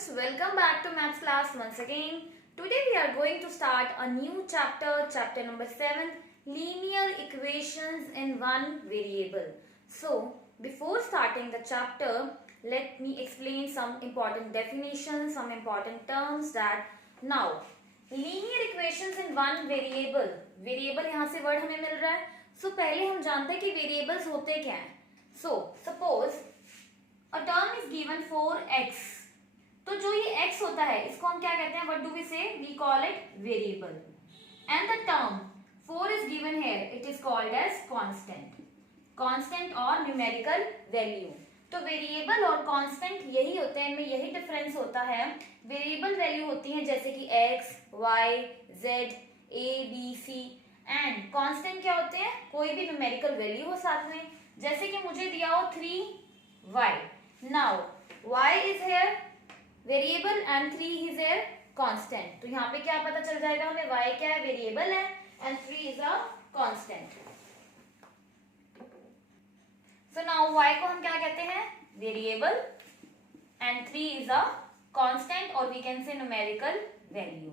students, welcome back to maths class once again. Today we are going to start a new chapter number 7, linear equations in one variable. So, before starting the chapter, let me explain some important definitions, some important terms that now linear equations in one variable. Variable यहाँ से word हमें मिल रहा है. So पहले हम जानते हैं कि variables होते क्या हैं. So suppose a term is given for x. तो जो ये x होता है इसको हम क्या कहते हैं? What do we say? We call it variable. And the term 4 is given here. It is called as constant. Constant और numerical value. तो वेरिएबल और कांस्टेंट यही होते हैं, इनमें यही डिफरेंस होता है. वेरिएबल वैल्यू होती है जैसे कि x, y, z, a, b, c and constant क्या होते हैं? कोई भी न्यूमेरिकल वैल्यू हो साथ में. जैसे कि मुझे दिया हो 3y. Now y is here variable and 3 is here constant. तो यहाँ पे क्या पता चल जाएगा हमें? y क्या है? वेरिएबल है and 3 is a constant. So now y को हम क्या कहते हैं? Variable and 3 is a constant और we can say numerical value.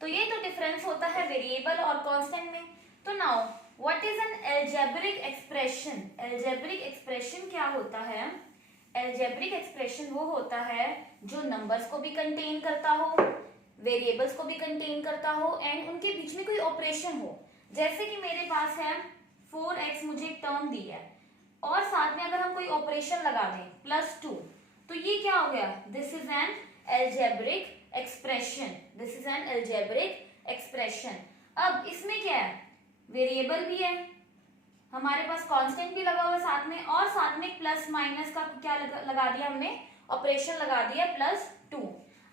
तो ये तो डिफरेंस होता है वेरिएबल और कांस्टेंट में. तो now what is an algebraic expression? Algebraic expression क्या होता है? अलजेब्रिक एक्सप्रेशन वो होता है जो नंबर्स को भी कंटेन करता हो, वेरिएबल्स को भी कंटेन करता हो एंड उनके बीच में कोई ऑपरेशन हो. जैसे कि मेरे पास है 4x, मुझे एक टर्म दी है और साथ में अगर हम कोई ऑपरेशन लगा दें +2, तो ये क्या हो गया? This is an algebraic expression. This is an algebraic expression. अब इसमें क्या है? वेरिएबल भी है, हमारे पास कांस्टेंट भी लगा हुआ है साथ में, और साथ में प्लस माइनस का क्या लगा दिया हमने? ऑपरेशन लगा दिया +2.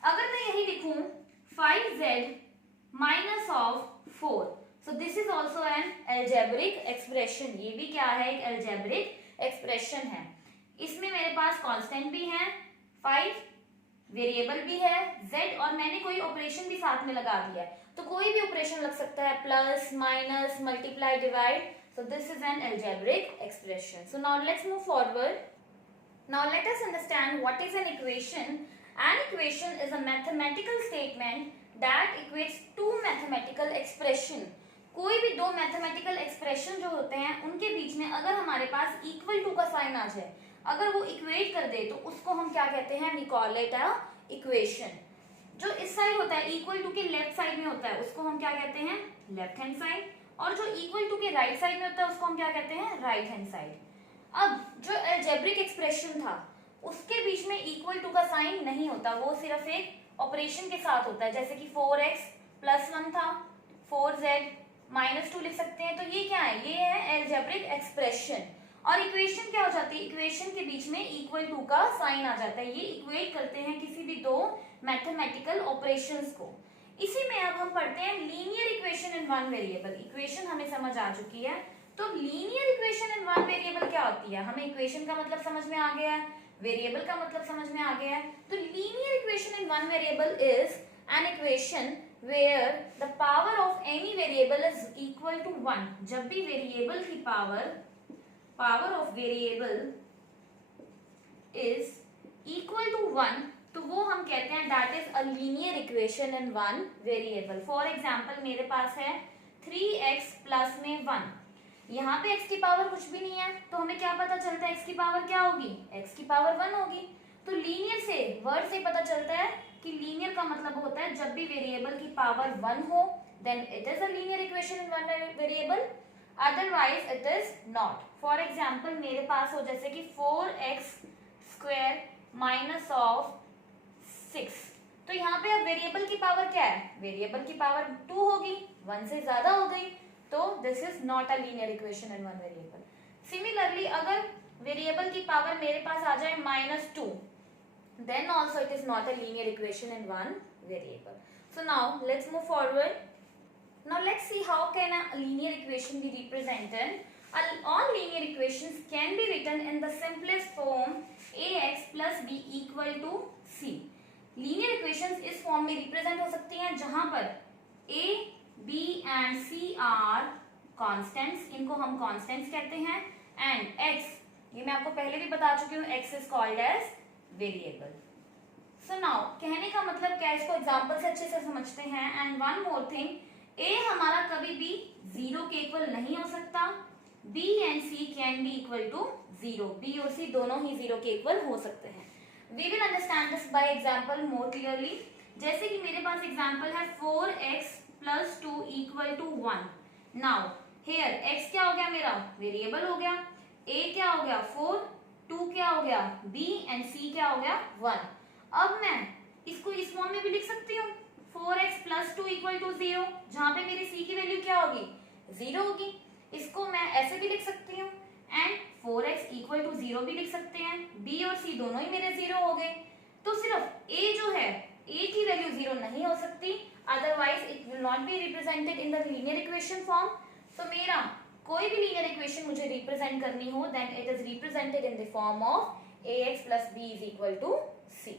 अगर मैं यही लिखूं 5z minus of 4, so this is also an algebraic expression. ये भी क्या है? एक algebraic expression है. इसमें मेरे पास कांस्टेंट भी है 5, वेरिएबल भी है z और मैंने कोई ऑपरेशन भी साथ में लगा दिया है. तो कोई भी ऑपरेशन लग सकता है, plus, minus, multiply, divide. So this is an algebraic expression. So now let's move forward. Now let us understand what is an equation. An equation is a mathematical statement that equates two mathematical expression. कोई भी दो mathematical expression जो होते हैं उनके बीच में अगर हमारे पास इक्वल टू का साइन आ जाए, अगर वो इक्वेट कर दे, तो उसको हम क्या कहते हैं? We call it a equation. जो इस साइड होता है इक्वल टू के लेफ्ट साइड में होता है उसको हम क्या कहते हैं? Left hand side. और जो इक्वल टू के राइट साइड में होता है उसको हम क्या कहते हैं? Right hand side. अब जो अलजेब्रिक एक्सप्रेशन था उसके बीच में इक्वल टू का साइन नहीं होता, वो सिर्फ एक ऑपरेशन के साथ होता है. जैसे कि 4x + 1 था, 4z -2 लिख सकते हैं. तो ये क्या है? ये है अलजेब्रिक एक्सप्रेशन. और इक्वेशन क्या हो जाती है? इक्वेशन के बीच में इक्वल टू का साइन आ जाता है. ये इक्वेट करते हैं किसी भी दो मैथमेटिकल ऑपरेशंस को. इसी में अब हम पढ़ते हैं linear equation in one variable. Equation हमें समझ आ चुकी है, तो linear equation in one variable क्या होती है? हमें इक्वेशन का मतलब समझ में आ गया है, वेरिएबल का मतलब समझ में आ गया है. तो linear equation in one variable is an equation where the power of any variable is equal to 1. जब भी वेरिएबल की power of variable is equal to 1, तो वो हम कहते हैं that is a linear equation in one variable. For example मेरे पास है 3x प्लस में 1. यहाँ पे x की पावर कुछ भी नहीं है, तो हमें क्या पता चलता है? x की पावर क्या होगी? x की पावर 1 होगी. तो लीनियर से वर्ड से पता चलता है कि लीनियर का मतलब होता है जब भी वेरिएबल की पावर 1 हो then it is a linear equation in one variable, otherwise it is not. For example मेरे पास हो जैसे कि 4x² माइनस ऑफ 6. तो यहाँ पे अब वेरिएबल की पावर क्या है? वेरिएबल की पावर 2 होगी, 1 से ज्यादा हो गई, तो this is not a linear equation in one variable. Similarly अगर वेरिएबल की पावर मेरे पास आ जाए -2, then also it is not a linear equation in one variable. So now let's move forward. Now let's see how can a linear equation be represented. All linear equations can be written in the simplest form ax plus b equal to c. Linear equations इस form में represent हो सकती हैं जहां पर a, b and c are constants. इनको हम constants कहते हैं. And x, ये मैं आपको पहले भी बता चुकी हूँ, x is called as variable. So now कहने का मतलब क्या है, इसको एग्जांपल से अच्छे से समझते हैं। And one more thing, A हमारा कभी भी 0 के इक्वल नहीं हो सकता, B and C can be equal to 0, B और सी दोनों ही 0 के इक्वल हो सकते हैं। We will understand this by example more clearly. जैसे कि मेरे पास एग्जांपल है 4x + 2 = 1। नाउ हियर x क्या हो गया, मेरा वेरिएबल हो गया, a क्या हो गया 4, 2 क्या हो गया b एंड c क्या हो गया 1। अब मैं इसको इस फॉर्म में भी लिख सकती हूँ, 4x + 2 = 0, जहां पे मेरी c की वैल्यू क्या होगी 0 होगी। इसको मैं ऐसे भी लिख सकती हूँ एंड 4x = 0 भी लिख सकते हैं, b और c दोनों ही मेरे 0 हो गए। तो सिर्फ a जो है, a की वैल्यू 0 नहीं हो सकती, otherwise it will not be represented in the linear equation form. तो मेरा कोई भी लीनियर इक्वेशन मुझे रिप्रेजेंट करनी हो, then it is represented in the form of ax + b = c।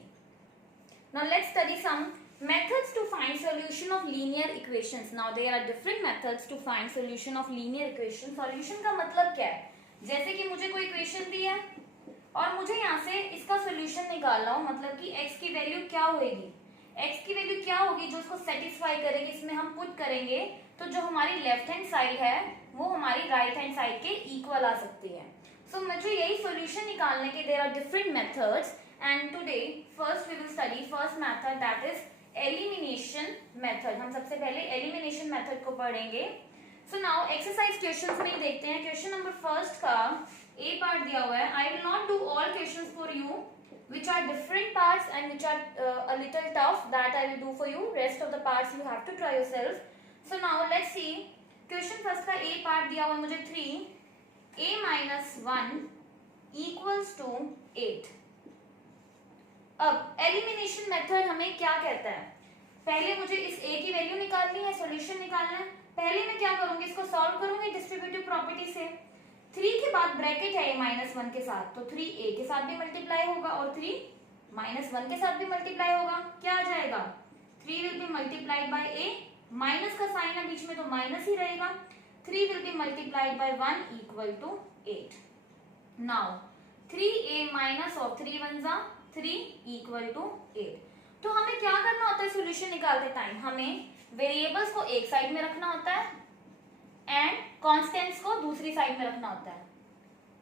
Now let's study some methods to find solution of linear equations. Now there are different methods to find solution of linear equation. Solution का मतलब क्या है, जैसे कि मुझे कोई equation दी है और मुझे यहाँ से इसका सोल्यूशन निकालना हो, मतलब कि x की वैल्यू क्या होगी, x की वैल्यू क्या होगी जो उसको सेटिस्फाई करेगी, इसमें हम पुट करेंगे तो जो हमारी लेफ्ट हैंड साइड है वो हमारी राइट हैंड साइड के इक्वल आ सकती है। सो मुझे यही सोल्यूशन निकालने के there are different methods, and today first we will study first method, that is elimination method. हम सबसे पहले एलिमिनेशन मेथड को पढ़ेंगे। सो नाउ एक्सरसाइज क्वेश्चंस में देखते हैं। क्वेश्चन नंबर फर्स्ट का ए पार्ट दिया हुआ है। I will not do all questions for you which are different parts and which are a little tough, that I will do for you. Rest of the parts you have to try yourself. So now let's see. Question first का A part दिया हुआ है मुझे 3a - 1 = 8। अब elimination method हमें क्या कहता है, पहले मुझे इस a की वैल्यू निकालनी है, सॉल्यूशन निकालना है। पहले मैं क्या करूंगी, इसको सॉल्व करूंगी डिस्ट्रीब्यूटिव प्रॉपर्टी से। 3 के बाद ब्रैकेट है a - 1 के साथ, तो 3a के साथ भी मल्टीप्लाई होगा और 3 - 1 के साथ भी मल्टीप्लाई होगा। क्या आ जाएगा, 3 will be multiplied by a, minus का साइन है बीच में तो माइनस ही रहेगा। 3 will be multiplied by 1 = 8। Now 3a - of 3 1 3 = 8। तो हमें क्या करना होता है सॉल्यूशन निकालते टाइम, हमें वेरिएबल्स को एक साइड में रखना होता है एंड कांस्टेंट्स को दूसरी साइड में रखना होता है।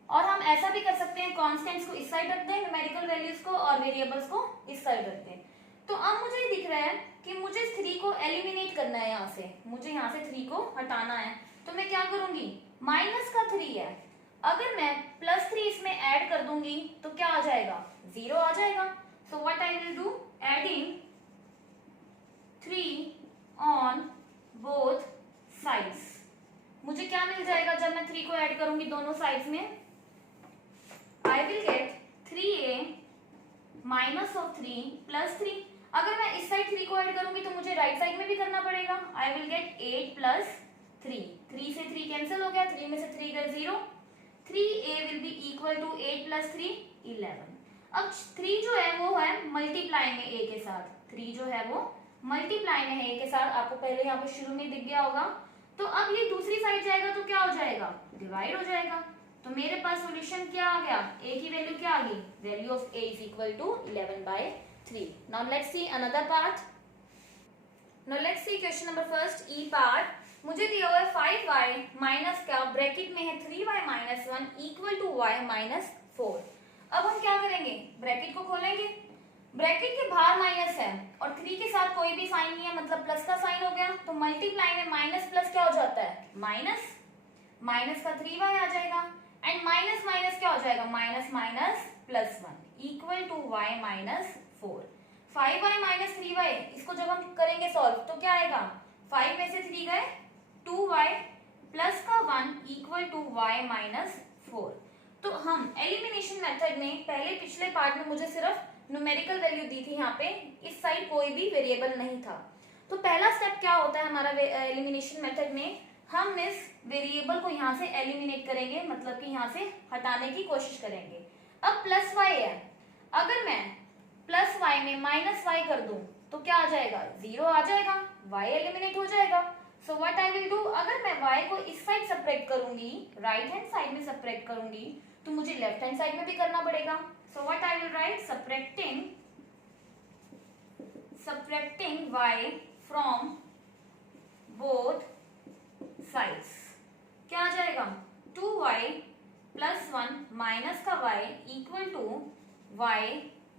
और हम ऐसा भी कर सकते हैं, कांस्टेंट्स को इस साइड रख दें, न्यूमेरिकल वैल्यूज को, और वेरिएबल्स को इस साइड रख दें। तो अब मुझे ये दिख रहा है कि मुझे 3 को एलिमिनेट करना है, यहाँ से मुझे यहाँ से 3 को हटाना है। तो मैं क्या करूंगी, माइनस का 3 है, अगर मैं +3 इसमें ऐड कर दूंगी तो क्या आ जाएगा, 0 आ जाएगा। सो what I will do, adding 3 on both sides. मुझे क्या मिल जाएगा जब मैं 3 को ऐड करूंगी दोनों साइड्स में, आई विल गेट 3a - 3 + 3। अगर मैं इस साइड 3 को ऐड करूंगी तो मुझे राइट साइड में भी करना पड़ेगा। आई विल गेट 8 + 3, 3 से 3 कैंसिल हो गया, 3 में से 3 गए 0। 3a will be equal to 8 + 3 11। अब 3 जो है वो है मल्टीप्लाई में a के साथ, 3 जो है वो मल्टीप्लाई में है a के साथ, आपको पहले यहाँ पे शुरू में दिख गया होगा। तो अब ये दूसरी साइड जाएगा तो क्या हो जाएगा, डिवाइड हो जाएगा। तो मेरे पास सॉल्यूशन क्या आ गया, a की वैल्यू क्या आ गई, value of a = 11/3। Now let's see another part. Now let's C question number first E part. मुझे दिया हुआ है 5y माइनस का ब्रैकेट में है 3y - 1 = y - 4। अब हम क्या करेंगे, ब्रैकेट को खोलेंगे, ब्रैकेट के बाहर माइनस है और 3 के साथ कोई भी साइन नहीं है, मतलब प्लस का साइन हो गया। तो मल्टीप्लाई में माइनस प्लस क्या हो जाता है, माइनस, माइनस का 3y आ जाएगा एंड माइनस माइनस क्या हो जाएगा, minus minus +1 = y - 4। 5y - 3y, इसको जब हम करेंगे सॉल्व तो क्या आएगा, 5 में से 3 गए 2y प्लस का 1 = y - 4। तो हम एलिमिनेशन मेथड में पहले पिछले पार्ट में मुझे सिर्फ न्यूमेरिकल वैल्यू दी थी, यहाँ पे इस साइड कोई भी वेरिएबल नहीं था। तो पहला स्टेप क्या होता है हमारा एलिमिनेशन मेथड में, हम इस वेरिएबल को यहाँ से एलिमिनेट करेंगे, मतलब कि यहाँ से हटाने की कोशिश करेंगे। अब +y है, अगर मैं +y में -y कर दूं तो क्या आ जाएगा, 0 आ जाएगा, y एलिमिनेट हो जाएगा। सो व्हाट आई विल डू, अगर मैं y को इस साइड सब्ट्रैक्ट करूंगी, राइट हैंड साइड में सब्ट्रैक्ट करूंगी, तो मुझे लेफ्ट हैंड साइड में भी करना पड़ेगा। So what I will write, subtracting subtracting y from both sides, क्या आ जाएगा 2y प्लस 1 माइनस का y equal to y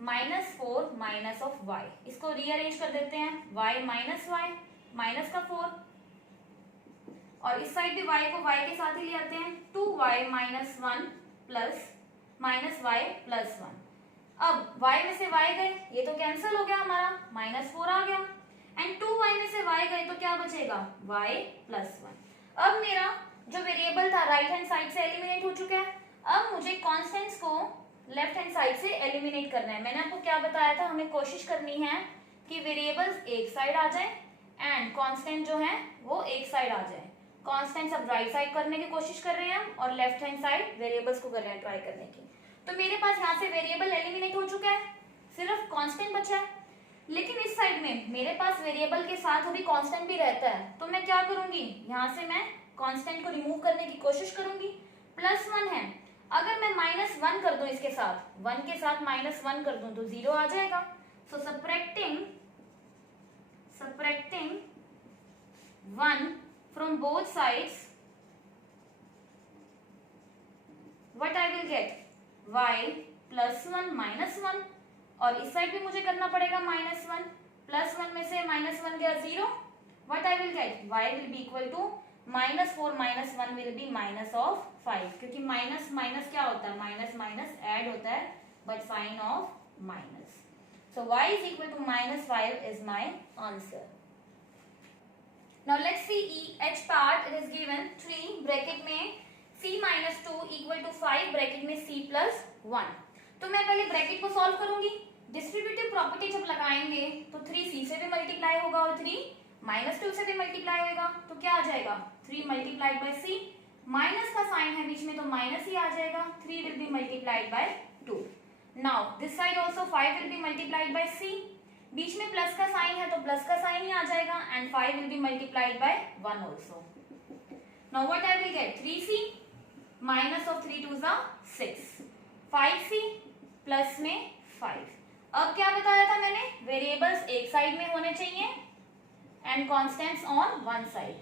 minus 4 minus of y। इसको रीअरेंज कर देते हैं, y माइनस का 4 और इस साइड भी y को y के साथ ही ले आते हैं, 2y minus 1 plus minus y plus 1। अब y में से y गए, ये तो कैंसिल हो गया हमारा, माइनस 4 आ गया एंड 2y में से y गए तो क्या बचेगा y प्लस 1। अब मेरा जो वेरिएबल था राइट हैंड साइड से एलिमिनेट हो चुका है। अब मुझे कांस्टेंट्स को लेफ्ट हैंड साइड से एलिमिनेट करना है। मैंने आपको क्या बताया था, हमें कोशिश करनी है कि वेरिएबल्स एक साइड आ जाए एंड कांस्टेंट जो है वो एक साइड आ जाए। कांस्टेंट्स अब राइट साइड करने की कोशिश कर रहे हैं और लेफ्ट हैंड साइड वेरिएबल्स को कर रहे हैं ट्राई करने की। तो मेरे पास यहाँ से वेरिएबल एलिमिनेट हो चुका है, सिर्फ कांस्टेंट बचा है। लेकिन इस साइड में मेरे पास वेरिएबल के साथ अभी कांस्टेंट भी रहता है, तो मैं क्या करूंगी, यहाँ से मैं कांस्टेंट को रिमूव करने की कोशिश करूंगी। प्लस 1 है, अगर मैं माइनस 1 कर दूं इसके साथ, 1 के साथ माइनस 1 कर दूं तो 0 आ जाएगा। So subtracting 1 from both sides, what I will get y plus 1 minus 1 और इस साइड भी मुझे करना पड़ेगा माइनस 1, प्लस 1 में से माइनस 1 गया 0, what I will get y will be equal to minus 4 minus 1 will be minus of 5, क्योंकि माइनस माइनस क्या होता है, माइनस माइनस ऐड होता है but sign of minus. So y is equal to minus 5 is my answer. Now let's see each part, it is given 3 bracket में c minus 2 equal to 5 bracket में c plus 1। तो मैं पहले bracket को solve करूंगी। Distributive property जब लगाएंगे तो 3c से भी मल्टीप्लाई होगा और 3 माइनस 2 से भी मल्टीप्लाई होगा, तो क्या आ जाएगा 3 मल्टीप्लाइड बाय c, माइनस का साइन है बीच में तो माइनस ही आ जाएगा, 3 will be multiplied by 2। Now this side also 5 will be multiplied by c, बीच में प्लस का साइन है तो प्लस का साइन ही आ जाएगा and 5 will be multiplied by 1 also. Now what I will gate 3c minus of 3 2 6, 5c plus में 5। अब क्या बताया था मैंने, वेरिएबल्स एक साइड में होने चाहिए and constants on one side.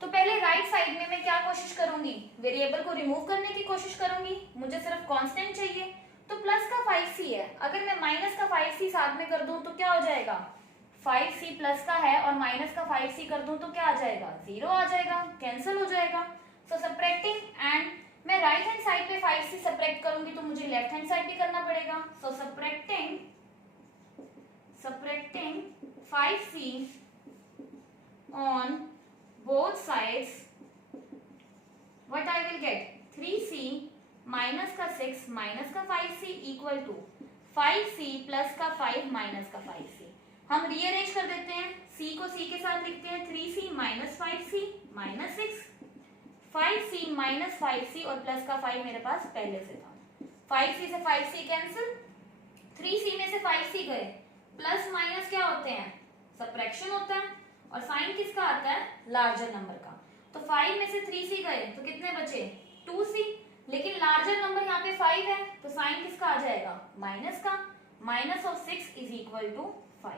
तो पहले राइट साइड में मैं क्या कोशिश करूंगी, वेरिएबल को रिमूव करने की कोशिश करूंगी, मुझे सिर्फ कांस्टेंट चाहिए। तो प्लस का 5c है, अगर मैं माइनस का 5c साथ में कर दूं तो क्या हो जाएगा, 5c प्लस का है और माइनस का 5c कर दूं तो क्या आ जाएगा 0 आ जाएगा, कैंसिल हो जाएगा। सो सब्ट्रैक्टिंग एंड मैं राइट हैंड साइड पे 5c सब्ट्रैक्ट करूंगी तो मुझे लेफ्ट हैंड साइड भी करना पड़ेगा। So subtracting 5c on both sides, what I will get 3c minus का 6 माइनस का 5c equal to 5c plus का 5 माइनस का 5c। हम रीअरेंज कर देते हैं, c को c के साथ लिखते हैं, 3c minus 5c minus 6, 5c minus 5c और प्लस का 5 मेरे पास पहले से था, 5c से 5c कैंसिल, 3c में से 5c गए, प्लस माइनस क्या होते हैं, सब्ट्रैक्शन होता है और साइन किसका आता है, लार्जर नंबर का। तो 5 में से 3c गए तो कितने बचे 2c, लेकिन लार्जर नंबर यहाँ पे 5 है तो साइन किसका आ जाएगा, माइनस का, minus of 6 is equal to 5।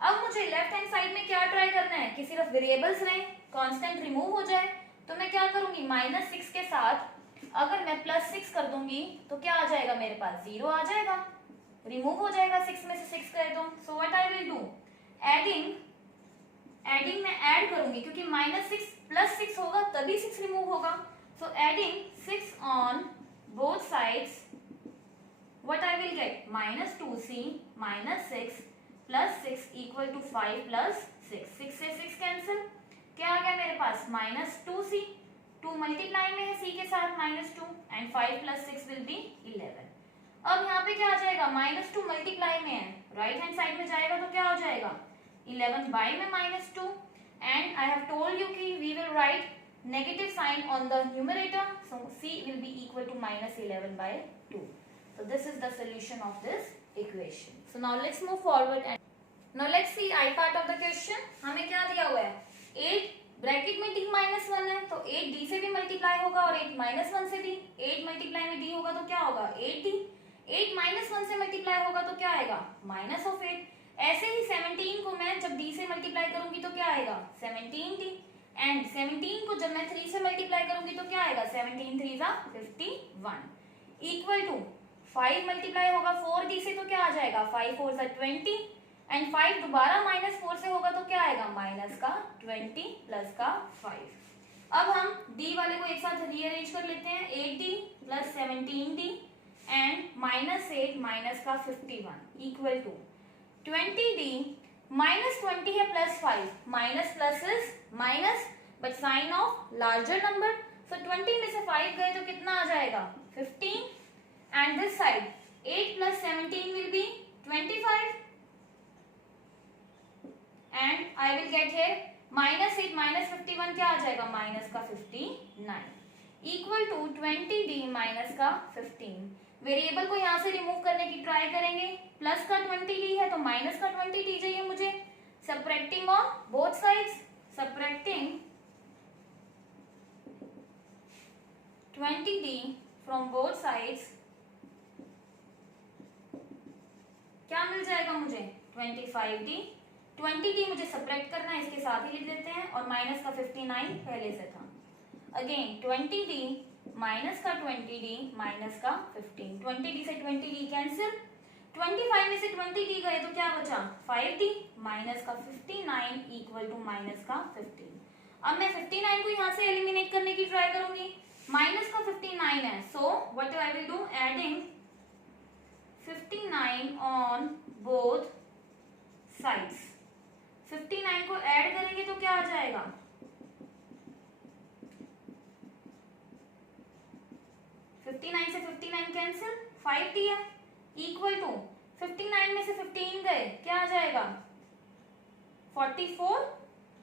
अब मुझे लेफ्ट हैंड साइड में क्या ट्राई करना है कि सिर्फ वेरिएबल्स रहें, कांस्टेंट रिमूव हो जाए। तो मैं क्या करूंगी, माइनस 6 के साथ अगर मैं प्लस 6 कर दूंगी तो क्या आ जाएगा, मेरे पास 0 आ जाएगा, रिमूव हो जाएगा 6 में से 6 कर दो। सो what I will do, adding में ऐड करूंगी, क्योंकि माइनस 6 प्लस 6 होगा तभी 6 रिमूव होगा। So adding 6 on both sides, what I will get minus 2c minus 6 plus 6 equal to 5 plus 6, 6 से 6 कैंसिल, क्या आ गया मेरे पास माइनस 2c, 2 मल्टीप्लाई में है c के साथ minus 2 and 5 plus 6 will be 11। अब यहाँ पे क्या आ जाएगा, माइनस 2 मल्टीप्लाई में है, राइट हैंड साइड में जाएगा तो क्या हो जाएगा 11 बाय में minus 2 and I have told you कि we will write negative sign on the numerator, so c will be equal to minus 11 by 2। So this is the solution of this equation. So now let's move forward and now let's see I part of the question. हमें क्या दिया हुआ है, 8 bracket में d minus 1 है तो 8 d से भी मल्टीप्लाई होगा और 8 माइनस 1 से भी, 8 मल्टीप्लाई में d होगा तो क्या होगा 8d, 8 माइनस 1 से मल्टीप्लाई होगा तो क्या आएगा माइनस ऑफ 8। ऐसे ही 17 को मैं जब d से मल्टीप्लाई करूंगी तो क्या आएगा 17d, एंड 17 को जब मैं 3 से मल्टीप्लाई करूंगी तो क्या आएगा 17 3 जा 51 इक्वल टू 5 मल्टीप्लाई होगा 4d से तो क्या आ जाएगा 5 4 जा 20, एंड 5 दोबारा माइनस 4 से होगा तो क्या आएगा माइनस का 20 प्लस का 5। अब हम d वाले को एक साथ रीअरेंज कर लेते हैं, 8d plus 17d and minus 8 minus का 51 इक्वल टू 20d माइनस 20 है plus 5, minus plus is minus but sign of larger number, so 20 में से 5 गए तो कितना आ जाएगा 15, and this side 8 plus 17 will be 25, and I will get here minus 8 minus 51 क्या आ जाएगा माइनस का 59 इक्वल टू 20d माइनस का 15। वेरिएबल को यहाँ से रिमूव करने की ट्राई करेंगे, प्लस का 20d है तो माइनस का 20d चाहिए मुझे, subtracting on both sides, subtracting 20d from both sides, क्या मिल जाएगा मुझे 25d, 20d मुझे सबट्रैक्ट करना है, इसके साथ ही लिख देते हैं, और माइनस का 59 पहले से था, अगेन 20d माइनस का 20d माइनस का 15, 20d से 20d कैंसिल, 25 में से 20d गए तो क्या बचा 5d माइनस का 59 इक्वल टू माइनस का 15। अब मैं 59 को यहाँ से एलिमिनेट करने की ट्राई करूंगी, माइनस का 59 है, सो what I will do adding 59 on both sides, 59 को ऐड करेंगे तो क्या आ जाएगा 59 से 59 कैंसिल, 5d है इक्वल टू 59 में से 15 गए क्या आ जाएगा 44,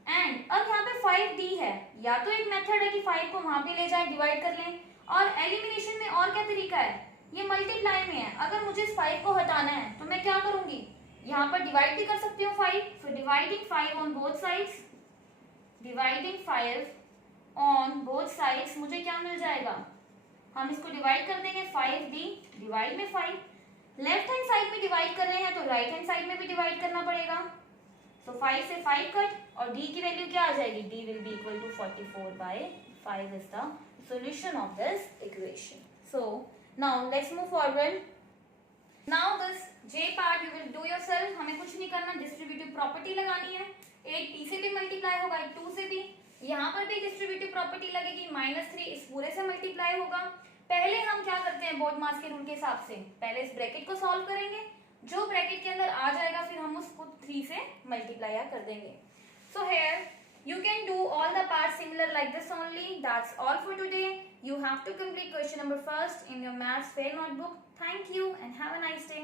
एंड अब यहाँ पे 5d है, या तो एक मेथड है कि 5 को वहां पे ले जाए डिवाइड कर लें, और एलिमिनेशन में और क्या तरीका है, ये मल्टीप्लाई में है, अगर मुझे इस 5 को हटाना है तो मैं क्या करूंगी यहाँ पर डिवाइड भी कर सकती हूँ 5, so dividing 5 on both sides, dividing 5 on both sides मुझे क्या मिल जाएगा, हम इसको डिवाइड कर देंगे 5d डिवाइड में 5, लेफ्ट हैंड साइड में डिवाइड कर रहे हैं तो राइट हैंड साइड में भी डिवाइड करना पड़ेगा, सो 5 से 5 कट, और d की वैल्यू क्या आ जाएगी, d will be equal to 44/5 is the solution of this equation. So now let's move forward, now this j part you will do yourself, हमें कुछ नहीं करना, डिस्ट्रीब्यूटिव प्रॉपर्टी लगानी है, 8t से भी मल्टीप्लाई होगा 2 से भी, यहाँ पर भी डिस्ट्रीब्यूटिव प्रॉपर्टी लगेगी, -3 इस पूरे से मल्टीप्लाई होगा। पहले हम क्या करते हैं बोर्ड मास के रूल के हिसाब से, पहले इस ब्रैकेट को सॉल्व करेंगे, जो ब्रैकेट के अंदर आ जाएगा फिर हम उसको 3 से मल्टीप्लाई कर देंगे। So here you can do all the parts similar like this only. That's all for today. You have to complete question number first in your maths fair notebook. Thank you and have a nice day.